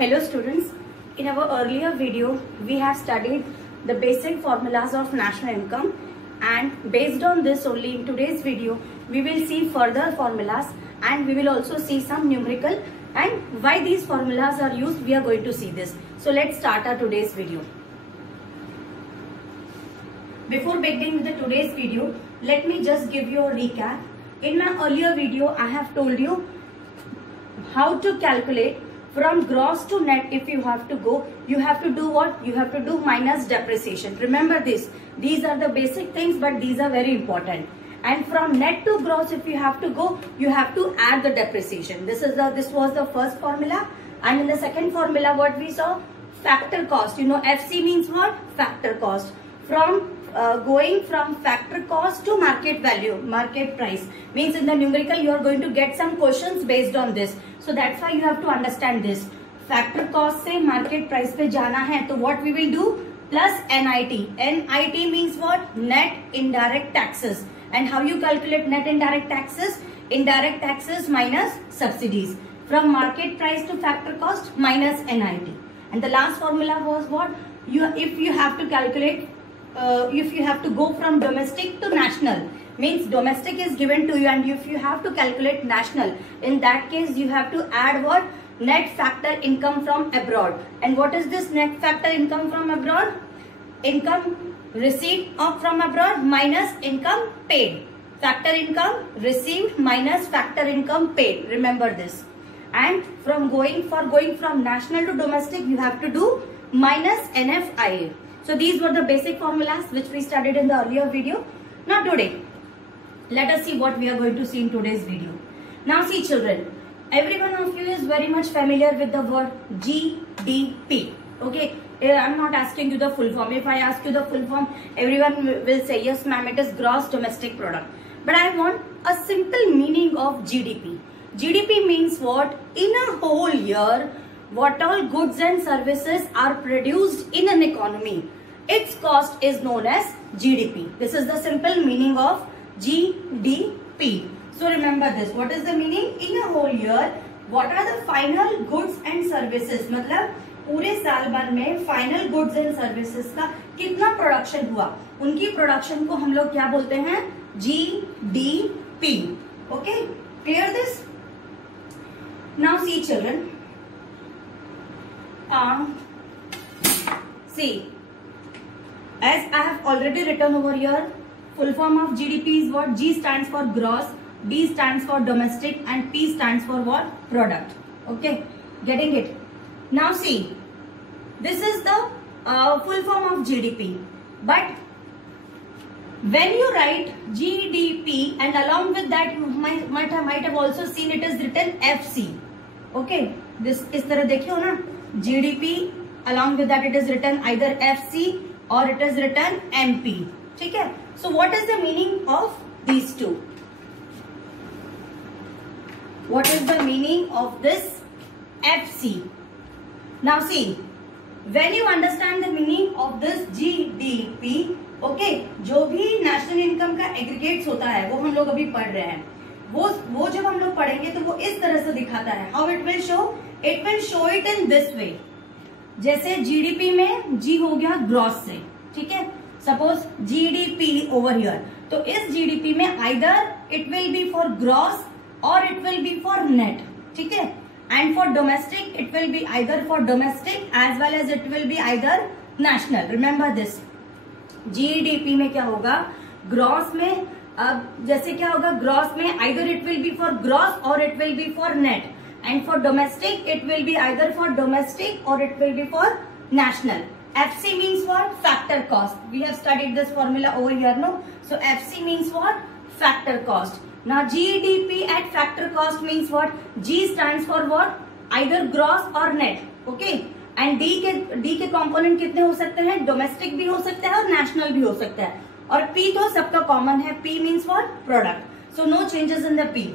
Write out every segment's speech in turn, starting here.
Hello students, in our earlier video we have studied the basic formulas of national income, and based on this only in today's video we will see further formulas and we will also see some numerical and why these formulas are used. We are going to see this. So let's start our today's video. Before beginning with today's video, let me just give you a recap. In my earlier video I have told you how to calculate from gross to net. If you have to go, you have to do what? You have to do minus depreciation. Remember this. These are the basic things, but these are very important. And from net to gross, if you have to go, you have to add the depreciation. This was the first formula. And in the second formula, what we saw? Factor cost. You know, FC means what? Factor cost. From going from factor cost to market value, market price, means in the numerical you are going to get some questions based on this. So that's why you have to understand this. Factor cost से market price पे जाना है, तो what we will do? Plus NIT. NIT means what? Net indirect taxes. And how you calculate net indirect taxes? Indirect taxes minus subsidies. From market price to factor cost minus NIT. And the last formula was what? If you have to calculate, if you have to go from domestic to national, means domestic is given to you, and if you have to calculate national, in that case you have to add what? Net factor income from abroad. And what is this net factor income from abroad? Income received from abroad minus income paid. Factor income received minus factor income paid. Remember this. And from going from national to domestic, you have to do minus NFIA. So these were the basic formulas which we studied in the earlier video. Now today, let us see what we are going to see in today's video. Now see children, every one of you is very much familiar with the word GDP. Okay, I'm not asking you the full form. If I ask you the full form, everyone will say yes ma'am, it is gross domestic product. But I want a simple meaning of GDP. GDP means what? In a whole year, what all goods and services are produced in an economy, its cost is known as GDP. This is the simple meaning of GDP. So remember this. What is the meaning? In a whole year, what are the final goods and services? मतलब पूरे साल भर में final goods and services का कितना production हुआ? उनकी production को हम लोग क्या बोलते हैं? GDP. Okay, clear this? Now see children. See, as I have already written over here, full form of GDP is what? G stands for gross, D stands for domestic, and P stands for what? Product. Okay, getting it? Now see, this is the full form of GDP. But when you write GDP and along with that you might have also seen it is written FC. Okay, this इस तरह देखिए हो ना, GDP along with that it is written either FC or it is written MP. ठीक है? So what is the meaning of these two? What is the meaning of this FC? Now see, when you understand the meaning of this GDP, okay, जो भी national income का aggregates होता है वो हम लोग अभी पढ़ रहे हैं, वो जब हम लोग पढ़ेंगे तो वो इस तरह से दिखाता है. How it will show? It will show it in this way. जैसे GDP में G हो गया ग्रॉस से, ठीक है? सपोज GDP over here, तो इस GDP में either it will be for gross or it will be for net, ठीक है? And for domestic it will be either for domestic as well as it will be either national. Remember this. GDP में क्या होगा? Gross में अब जैसे क्या होगा? ग्रॉस में either it will be for gross or it will be for net. And for domestic, it will be either for domestic or it will be for national. FC means what? Factor cost. We have studied this formula over here, no? So FC means what? Factor cost. Now GDP at factor cost means what? G stands for what? Either gross or net. Okay? And D के component कितने हो सकते हैं? Domestic भी हो सकता है और national भी हो सकता है. और P तो सबका common है. P means what? Product. So no changes in the P.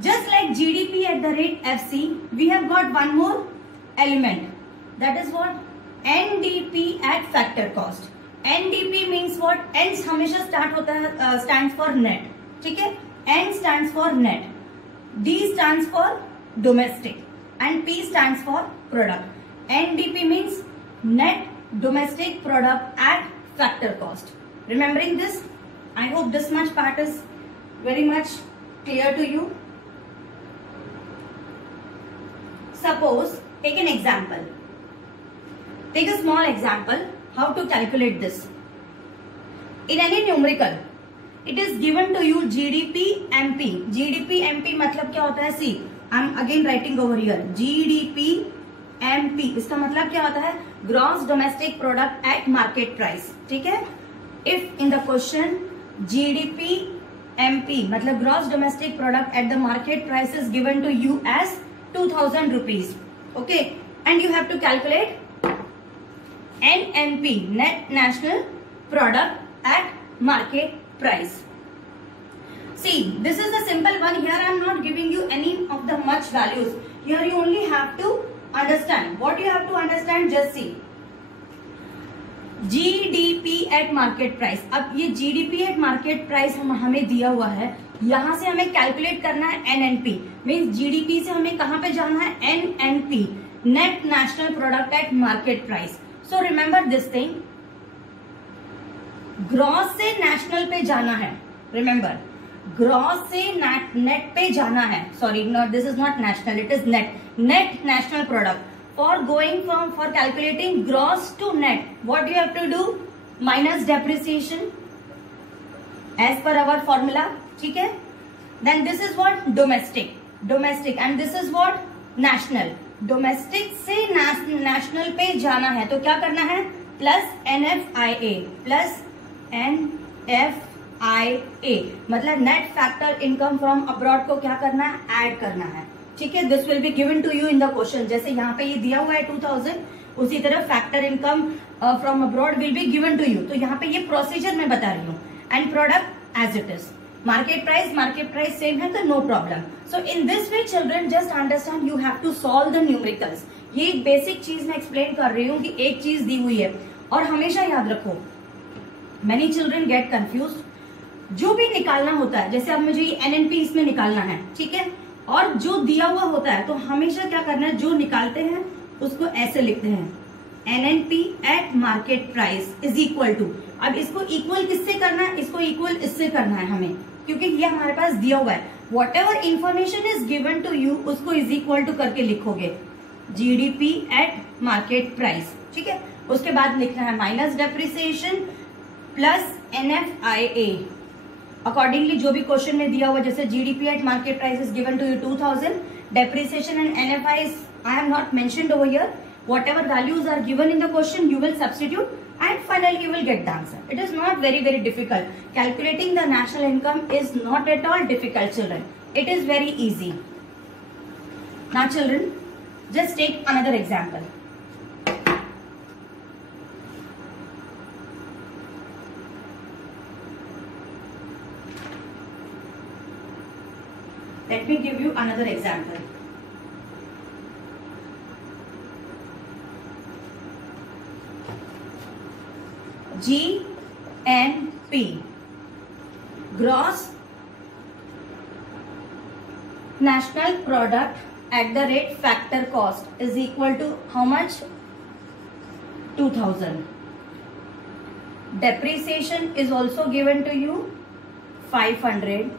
Just like GDP at the rate FC, we have got one more element. That is what? NDP at factor cost. NDP means what? N हमेशा start होता है, stands for net. ठीक है? N stands for net. D stands for domestic. and P stands for product. NDP means net domestic product at factor cost. Remembering this? I hope this much part is very much clear to you. Suppose, take an example. Take a small example how to calculate this. In any numerical, it is given to you GDP MP. GDP MP मतलब क्या होता है? See, I am again writing over here. GDP MP इसका मतलब क्या होता है? Gross Domestic Product at Market Price. ठीक है? If in the question GDP MP मतलब Gross Domestic Product at the market price is given to you as 2000 rupees. Okay, and you have to calculate NNP, Net National Product at Market Price. See, this is a simple one. Here I am not giving you any of the much values. Here you only have to understand. What you have to understand, just see. GDP at market price. अब ये GDP at market price हमें दिया हुआ है. यहाँ से हमें calculate करना है NNP. मीन्स GDP से हमें कहाँ पे जाना है? NNP, Net National Product at Market Price. So remember this thing. Gross से नेशनल पे जाना है. रिमेंबर, ग्रॉस से नेट पे जाना है. Sorry, not, this is not national, it is net. Net national product. For going from, for calculating gross to net, what you have to do? Minus depreciation as per our formula. ठीक है? Then this is what? Domestic. Domestic and this is what? National. डोमेस्टिक से नेशनल पे जाना है तो क्या करना है? प्लस NFIA, प्लस NFIA मतलब net factor income from abroad को क्या करना है? ऐड करना है. ठीक है? This will be given to you in the question. जैसे यहाँ पे ये दिया हुआ है 2000, उसी तरह factor income from abroad will be given to you. तो यहाँ पे ये प्रोसीजर मैं बता रही हूँ. End product as it is. Market price same है तो no problem. So in this way children just understand, you have to solve the numericals. ये एक बेसिक चीज मैं एक्सप्लेन कर रही हूँ कि एक चीज दी हुई है और हमेशा याद रखो, मेनी चिल्ड्रन गेट कंफ्यूज. जो भी निकालना होता है, जैसे अब मुझे ये NNP इसमें निकालना है, ठीक है, और जो दिया हुआ होता है तो हमेशा क्या करना है? जो निकालते हैं उसको ऐसे लिखते हैं, NNP at market price is equal to. अब इसको इक्वल किससे करना है? इसको इक्वल इससे करना है हमें, क्योंकि ये हमारे पास दिया हुआ है. Whatever information is given to you उसको इज इक्वल टू करके लिखोगे, GDP एट मार्केट प्राइस. ठीक है? उसके बाद लिखना है minus depreciation plus NFIA. Accordingly जो भी क्वेश्चन में दिया हुआ, जैसे GDP at market price is given to you 2000, depreciation and NFI I have not mentioned over here. Whatever values are given in the question, you will substitute and finally you will get the answer. It is not very difficult. Calculating the national income is not at all difficult, children. It is very easy. Now children, just take another example. Let me give you another example. GNP, gross national product at the rate factor cost is equal to how much? 2000. Depreciation is also given to you 500.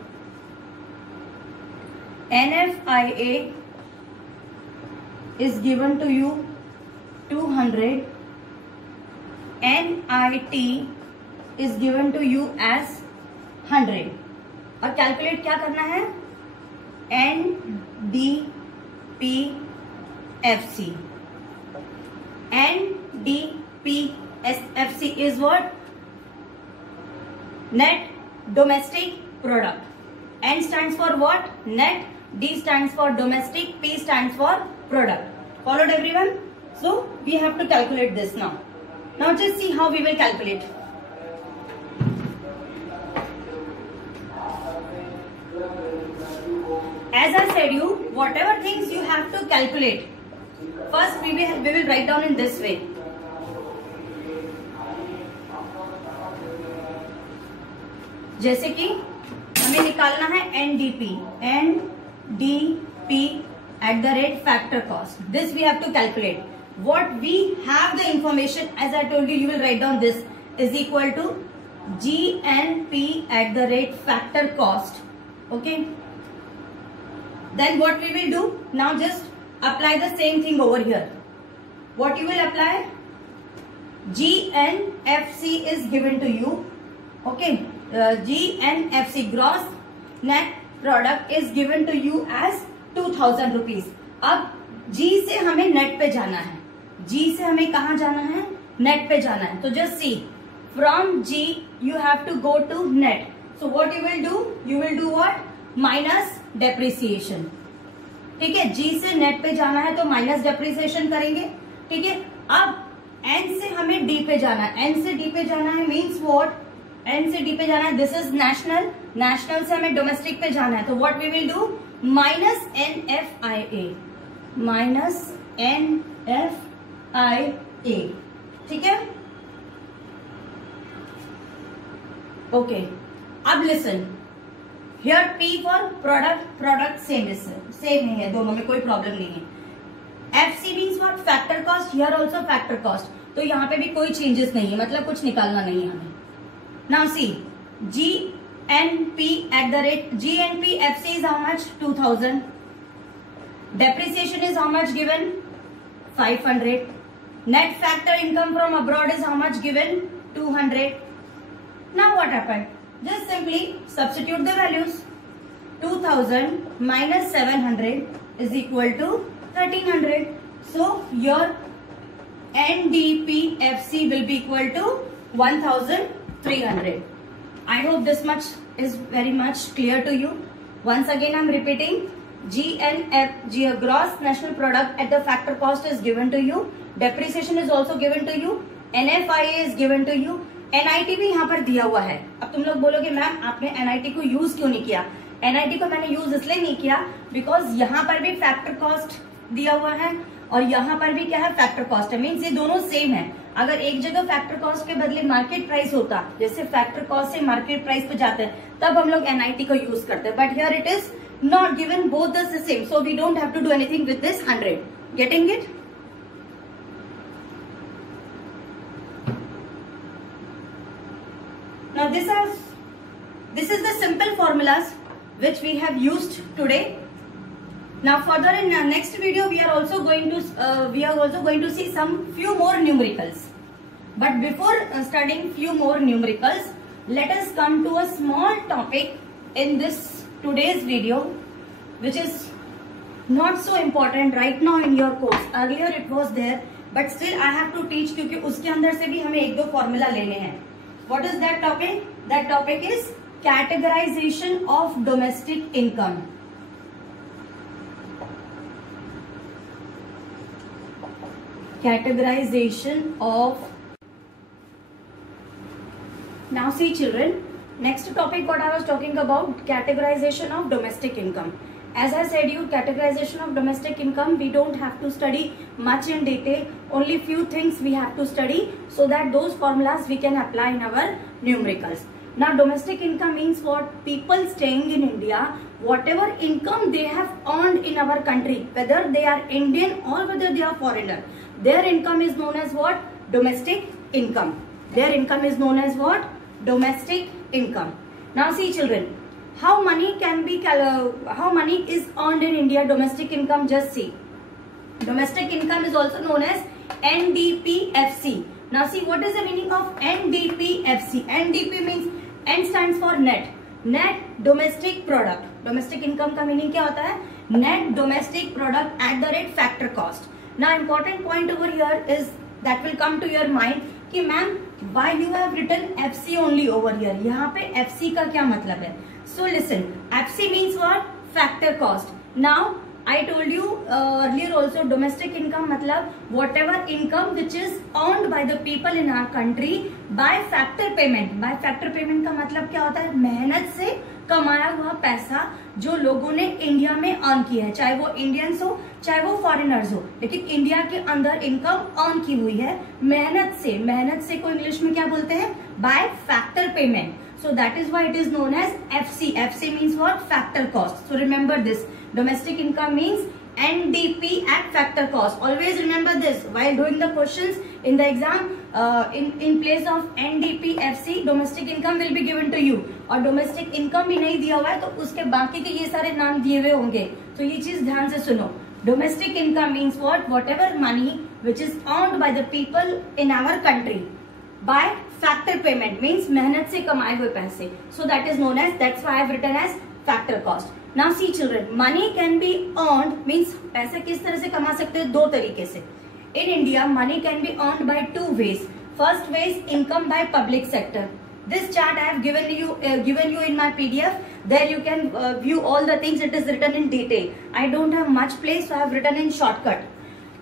NFIA is given to you 200. NIT is given to you as 100. और calculate क्या करना है? NDPFC. NDPFC is what? Net Domestic Product. N stands for what? Net. D stands for domestic. P stands for product. Followed everyone? So we have to calculate this now. Now just see how we will calculate. As I said you, whatever things you have to calculate, first we will write down in this way. जैसे कि हमें निकालना है NDP at the rate factor cost. This we have to calculate. What we have the information, as I told you, you will write down this is equal to GNP at the rate factor cost. Okay. Then what we will do? Now just apply the same thing over here. What you will apply? GNFC is given to you. Okay. GNFC, gross net product, is given to you as 2000 rupees. अब G से हमें net पे जाना है. G से हमें कहाँ जाना है? नेट पे जाना है. तो just see, from G you have to go to net. So what you will do? You will do what? Minus depreciation. ठीक है. G से नेट पे जाना है तो माइनस डेप्रिसिएशन करेंगे. ठीक है. अब N से हमें D पे जाना है. N से D पे जाना है मीन्स व्हाट? N से D पे जाना है. This is national. नेशनल से हमें डोमेस्टिक पे जाना है. तो what we will do? Minus NFIA. Minus NFIA. ठीक है. ओके. अब listen, here P for product. Product same नहीं है, दोनों में कोई प्रॉब्लम नहीं है. FC means what? Factor cost. Here also factor cost. तो यहाँ पे भी कोई चेंजेस नहीं है, मतलब कुछ निकालना नहीं है हमें. Now see, GNP at the rate, GNP FC is how much? 2000. Depreciation is how much given? 500. Net factor income from abroad is how much given? 200. Now what happened? Just simply substitute the values. 2000 minus 700 is equal to 1300. So your NDPFC will be equal to 1300. I hope this much is very much clear to you. Once again I am repeating, GNF, gross national product at the factor cost is given to you. Depreciation is also given to you. NFIA is given to you. NIT भी यहाँ पर दिया हुआ है. अब तुम लोग बोलोगे मैम आपने NIT को यूज क्यों नहीं किया? NIT को मैंने यूज इसलिए नहीं किया बिकॉज यहाँ पर भी फैक्टर कॉस्ट दिया हुआ है और यहाँ पर भी क्या है? फैक्टर कॉस्ट है. मीन्स ये दोनों सेम है. अगर एक जगह फैक्टर कॉस्ट के बदले मार्केट प्राइस होता, जैसे फैक्टर कॉस्ट से मार्केट प्राइस पे जाते हैं, तब हम लोग NIT को यूज करते हैं. But here it is not given, both the same, so we don't have to do anything with this 100. Getting it? Now this is the simple formulas which we have used today. Now further in next video we are also going to see some few more numericals. But before studying few more numericals, let us come to a small topic in this today's video which is not so important right now in your course. Earlier it was there, but still I have to teach क्योंकि उसके अंदर से भी हमें एक दो formula लेने हैं. What is that topic? That topic is categorization of domestic income. Categorization of. Now see children, next topic what I was talking about, categorization of domestic income. As I said you, categorization of domestic income, we don't have to study much in detail. Only few things we have to study so that those formulas we can apply in our numericals. Now domestic income means what? People staying in India, whatever income they have earned in our country, whether they are Indian or whether they are foreigner, their income is known as what? Domestic income. Their income is known as what? Domestic income. Now see children, how money is earned in India? Domestic income, just see. Domestic income is also known as NDPFC. Now see, what is the meaning of NDPFC? NDP means N stands for net. Net domestic product. Domestic income का meaning क्या होता है? Net domestic product at the rate factor cost. Now important point over here is that will come to your mind कि ma'am why you have written FC only over here? यहाँ पे FC का क्या मतलब है? So listen, FC means what? Factor cost. Now I told you earlier also, domestic income मतलब whatever income which is earned by the people in our country by factor payment. By factor payment का मतलब क्या होता है? मेहनत से कमाया हुआ पैसा जो लोगों ने इंडिया में अर्न किया है, चाहे वो इंडियंस हो चाहे वो फॉरेनर्स हो, लेकिन इंडिया के अंदर इनकम अर्न की हुई है मेहनत से. मेहनत से को इंग्लिश में क्या बोलते हैं? By factor payment. So that is why it is known as FC. FC means what? Factor cost. So remember this. Domestic income means NDP at factor cost. Always remember this while doing the questions in the exam. In place of NDPFC, domestic income will be given to you. और domestic income भी नहीं दिया हुआ है तो उसके बाकी के ये सारे नाम दिए हुए होंगे, तो ये चीज ध्यान से सुनो. Domestic income means what? Whatever money which is earned by the people in our country by factor payment, means मेहनत से कमाए हुए पैसे. So that is known as, that's why I have written as factor cost. Now see children, money can be earned means पैसे किस तरह से कमा सकते हैं? दो तरीके से. In India, money can be earned by two ways. First way is income by public sector. This chart I have given you in my PDF. There you can view all the things. It is written in detail. I don't have much place, so I have written in shortcut.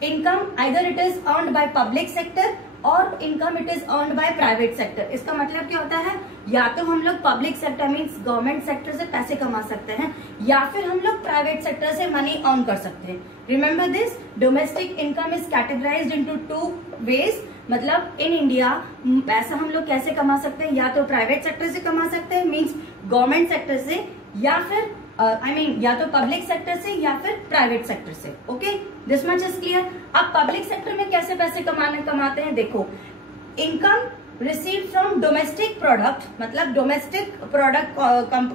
Income, either it is earned by public sector और income it is earned by private sector. इसका मतलब क्या होता है? या तो हम लोग public sector means government sector से पैसे कमा सकते हैं, या फिर हम लोग प्राइवेट सेक्टर से मनी अर्न कर सकते हैं. Remember this, domestic income is categorized into two ways. मतलब इन इंडिया पैसा हम लोग कैसे कमा सकते हैं? या तो प्राइवेट सेक्टर से कमा सकते हैं मीन्स गवर्नमेंट सेक्टर से, या फिर या तो पब्लिक सेक्टर से या फिर प्राइवेट सेक्टर से. Okay, this much is clear. अब पब्लिक सेक्टर में कैसे पैसे कमाते हैं? देखो, income receive from domestic product, मतलब डोमेस्टिक प्रोडक्ट,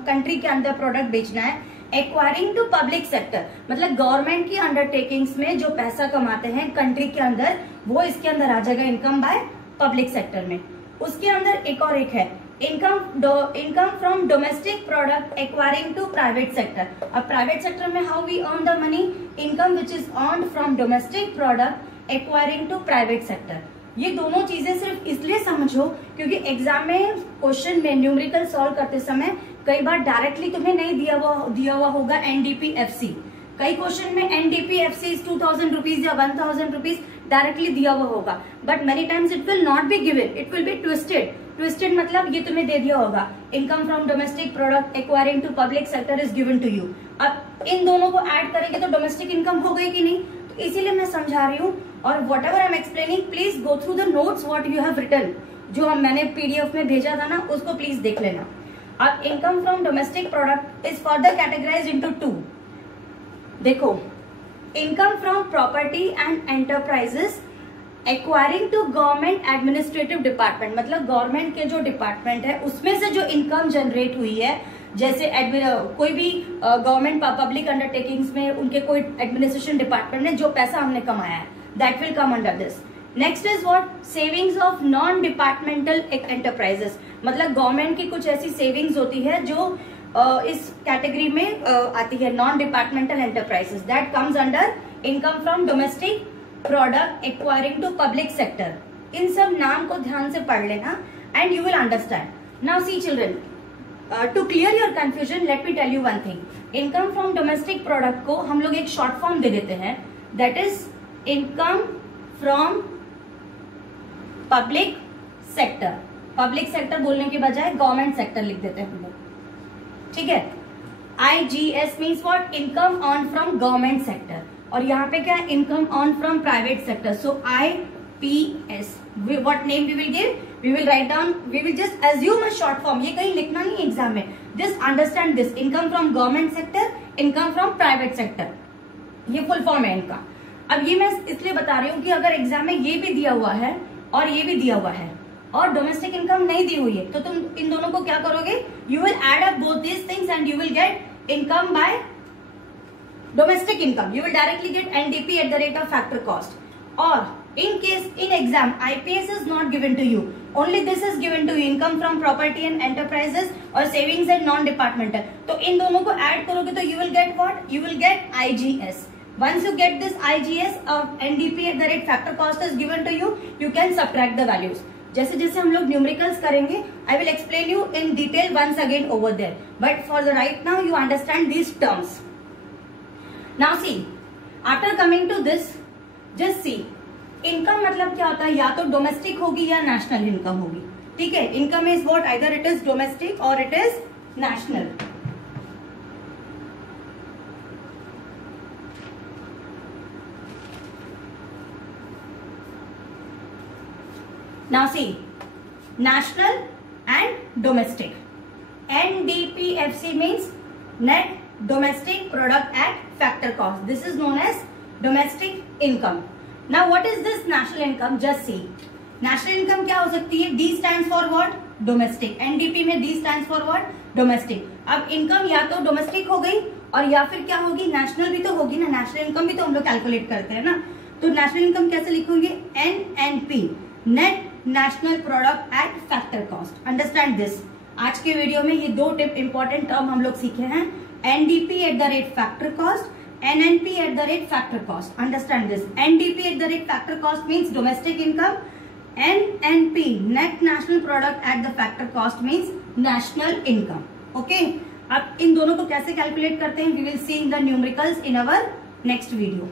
कंट्री के अंदर प्रोडक्ट बेचना है. एक्वायरिंग टू पब्लिक सेक्टर, मतलब गवर्नमेंट की अंडरटेकिंग्स में जो पैसा कमाते हैं कंट्री के अंदर, वो इसके अंदर आ जाएगा इनकम बाय पब्लिक सेक्टर में. उसके अंदर एक और एक है income from domestic product acquiring to private sector. अब प्राइवेट सेक्टर में how we earn the money? Income which is earned from domestic product acquiring to private sector. ये दोनों चीजें सिर्फ इसलिए समझो क्योंकि एग्जाम में क्वेश्चन में न्यूमेरिकल सॉल्व करते समय कई बार डायरेक्टली तुम्हें नहीं दिया हुआ होगा एनडीपीएफसी. कई क्वेश्चन में एनडीपीएफसी इज 2000 रुपीज या 1000 रुपीज डायरेक्टली दिया हुआ होगा, but many times it will not be given, it will be twisted मतलब ये तुम्हें दे दिया होगा income from domestic product acquiring to public sector is given to you. अब इन दोनों को ऐड करेंगे तो डोमेस्टिक इनकम हो गई कि नहीं? तो इसीलिए मैं समझा रही हूँ. और whatever I am explaining, please go through the notes what you have written. जो मैंने पीडीएफ में भेजा था ना, उसको प्लीज देख लेना. अब income from domestic product is further categorised into two. देखो, income from property and enterprises acquiring to government administrative department, मतलब गवर्नमेंट के जो डिपार्टमेंट है उसमें से जो इनकम जनरेट हुई है, जैसे कोई भी गवर्नमेंट पब्लिक अंडरटेकिंग्स में उनके कोई एडमिनिस्ट्रेशन डिपार्टमेंट ने जो पैसा हमने कमाया है, that will come under this. Next is what? Savings of non departmental enterprises, मतलब गवर्नमेंट की कुछ ऐसी सेविंग्स होती है जो इस कैटेगरी में आती है, non departmental enterprises. That comes under income from domestic product acquiring to public sector. इन सब नाम को ध्यान से पढ़ लेना and you will understand. Now see children, to clear your confusion let me tell you one thing. Income from domestic product को हम लोग एक शॉर्ट फॉर्म दे देते हैं, that is income from public sector. Public sector बोलने के बजाय गवर्नमेंट सेक्टर लिख देते हैं हम लोग, ठीक है. IGS means what? Income earn from government sector. और यहाँ पे क्या है? Income earn from private sector. So IPS. What name we will give? We will write down, we will just assume a short form. ये कहीं लिखना नहीं exam में, just understand this. Income from government sector, income from private sector, ये full form है इनका. अब ये मैं इसलिए बता रही हूँ कि अगर एग्जाम में ये भी दिया हुआ है और ये भी दिया हुआ है और डोमेस्टिक इनकम नहीं दी हुई है, तो तुम इन दोनों को क्या करोगे? You will add up both these things and you will get income by domestic income. You will directly get NDP at the rate of factor cost. Or in case in exam IPS is not given to you, only this is given to you, income from property and enterprises or savings and non-departmental. तो इन दोनों को add करोगे तो you will get what? You will get IGS. Once you get this IGS of NDP at the rate factor cost is given to you, you can subtract the values. जैसे जैसे हम लोग numericals करेंगे, I will explain you in detail once again over there. But for the right now, you understand these terms. Now see, after coming to this, just see, income मतलब क्या होता है? या तो डोमेस्टिक होगी या नेशनल इनकम होगी, ठीक है. Income is what? Either it is domestic और it is national. Now see, national and domestic. NDPFC means net domestic product at factor cost. This is known as domestic income. Now what is this national income? Just see. National income क्या हो सकती है? D stands for what? Domestic. NDP में D stands for what? Domestic. अब income या तो domestic हो गई और या फिर क्या होगी? नेशनल भी तो होगी ना. नेशनल इनकम भी तो हम लोग कैलकुलेट करते हैं ना. तो नेशनल इनकम कैसे लिखोगे? NNP, net national product eight factor cost. Understand this. आज के वीडियो में ये दो इंपॉर्टेंट टर्म हम लोग सीखे हैं. NDP at the rate factor cost, NNP at the rate factor cost. Understand this. NDP at the rate factor cost means domestic income. NNP net national product at the factor cost means national income. Okay. अब इन दोनों को कैसे calculate करते हैं? We will see in the numericals in our next video.